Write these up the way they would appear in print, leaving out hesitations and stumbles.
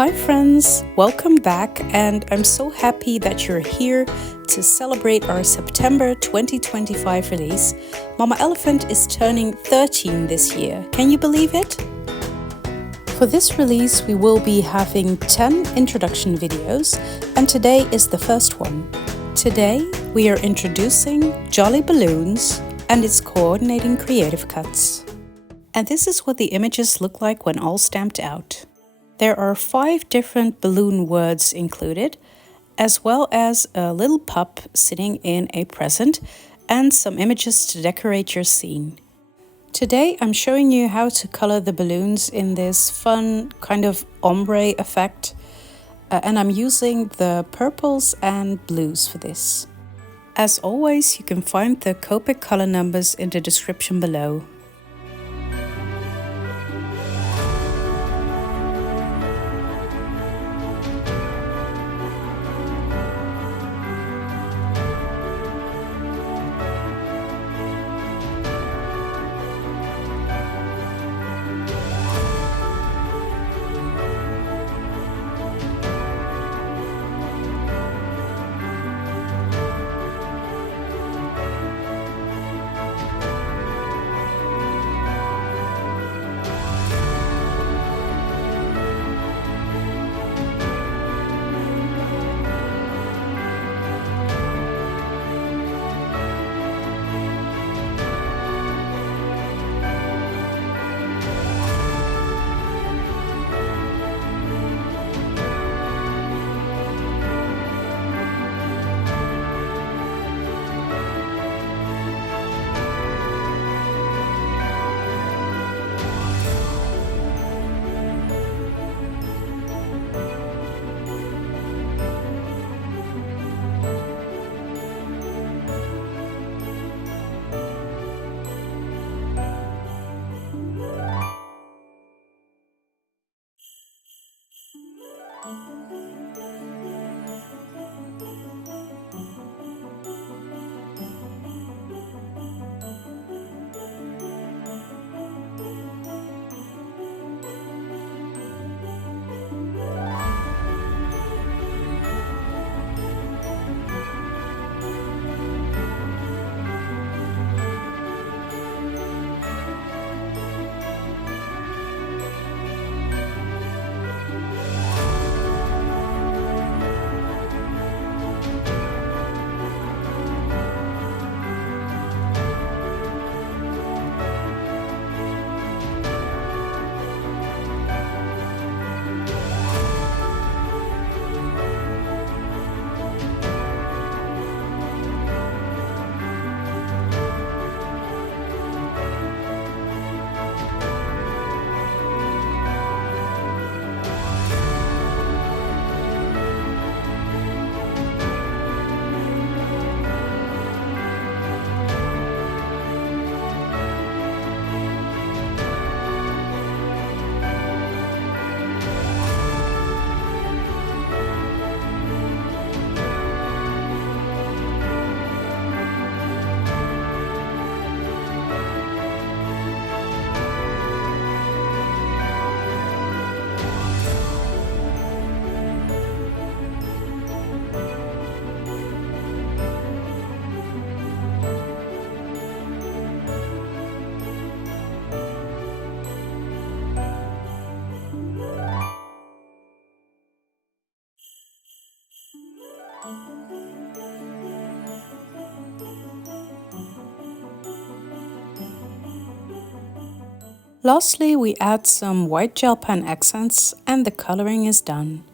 Hi friends, welcome back, and I'm so happy that you're here to celebrate our September 2025 release. Mama Elephant is turning 13 this year. Can you believe it? For this release, we will be having 10 introduction videos, and today is the first one. Today, we are introducing Jolly Balloons and its coordinating creative cuts. And this is what the images look like when all stamped out. There are 5 different balloon words included, as well as a little pup sitting in a present and some images to decorate your scene. Today I'm showing you how to color the balloons in this fun kind of ombre effect, and I'm using the purples and blues for this. As always, you can find the Copic color numbers in the description below. Lastly, we add some white gel pen accents and the coloring is done.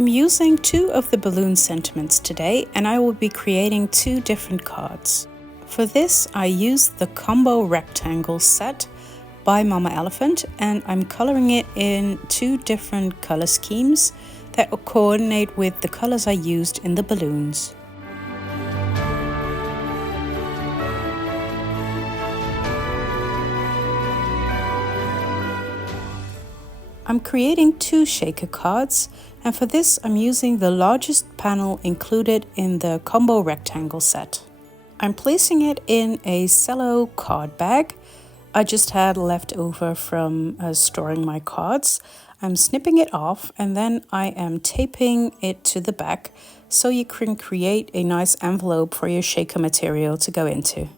I'm using 2 of the balloon sentiments today, and I will be creating 2 different cards. For this, I used the Combo Rectangle set by Mama Elephant, and I'm coloring it in 2 different color schemes that will coordinate with the colors I used in the balloons. I'm creating 2 shaker cards, and for this I'm using the largest panel included in the Combo Rectangle set. I'm placing it in a cello card bag I just had left over from storing my cards. I'm snipping it off, and then I am taping it to the back so you can create a nice envelope for your shaker material to go into.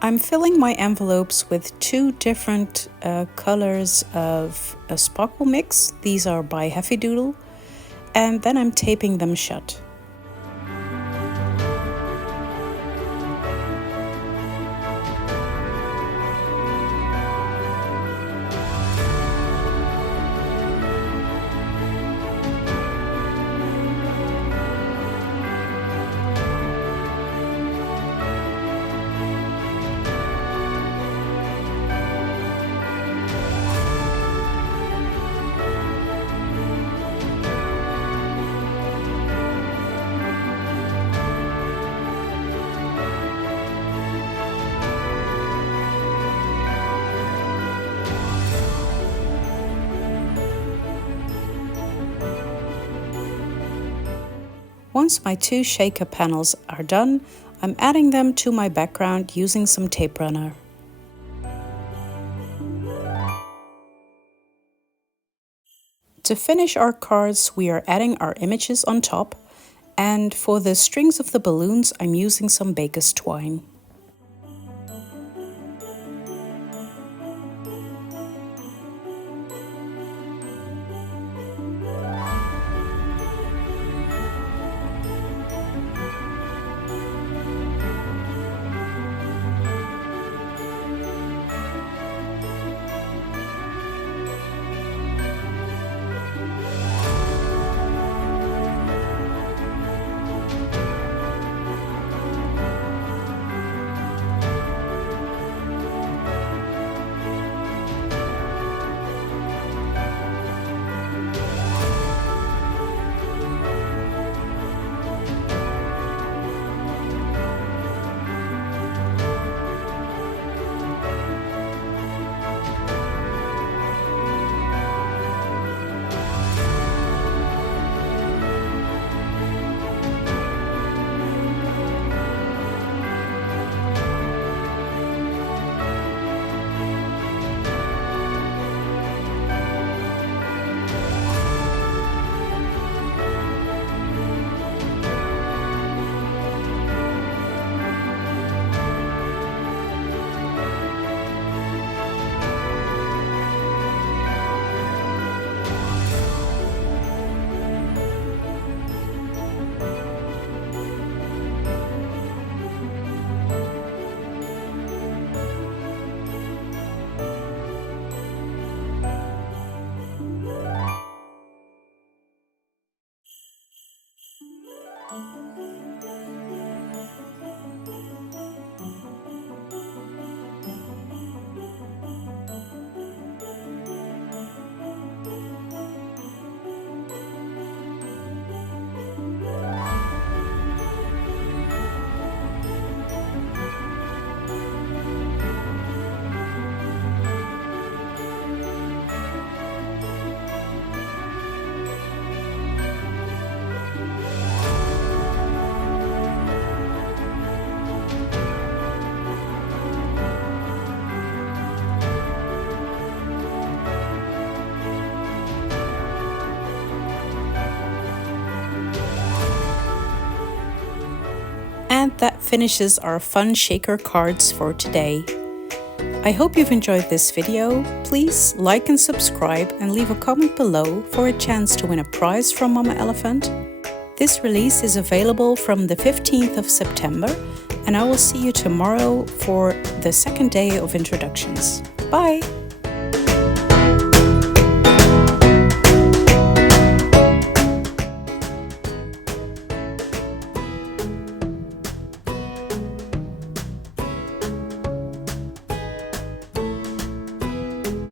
I'm filling my envelopes with 2 different colors of a sparkle mix. These are by Heffy Doodle, and then I'm taping them shut. Once my 2 shaker panels are done, I'm adding them to my background using some tape runner. To finish our cards, we are adding our images on top, and for the strings of the balloons, I'm using some baker's twine. And that finishes our fun shaker cards for today. I hope you've enjoyed this video. Please like and subscribe and leave a comment below for a chance to win a prize from Mama Elephant. This release is available from the 15th of September, and I will see you tomorrow for the second day of introductions. Bye!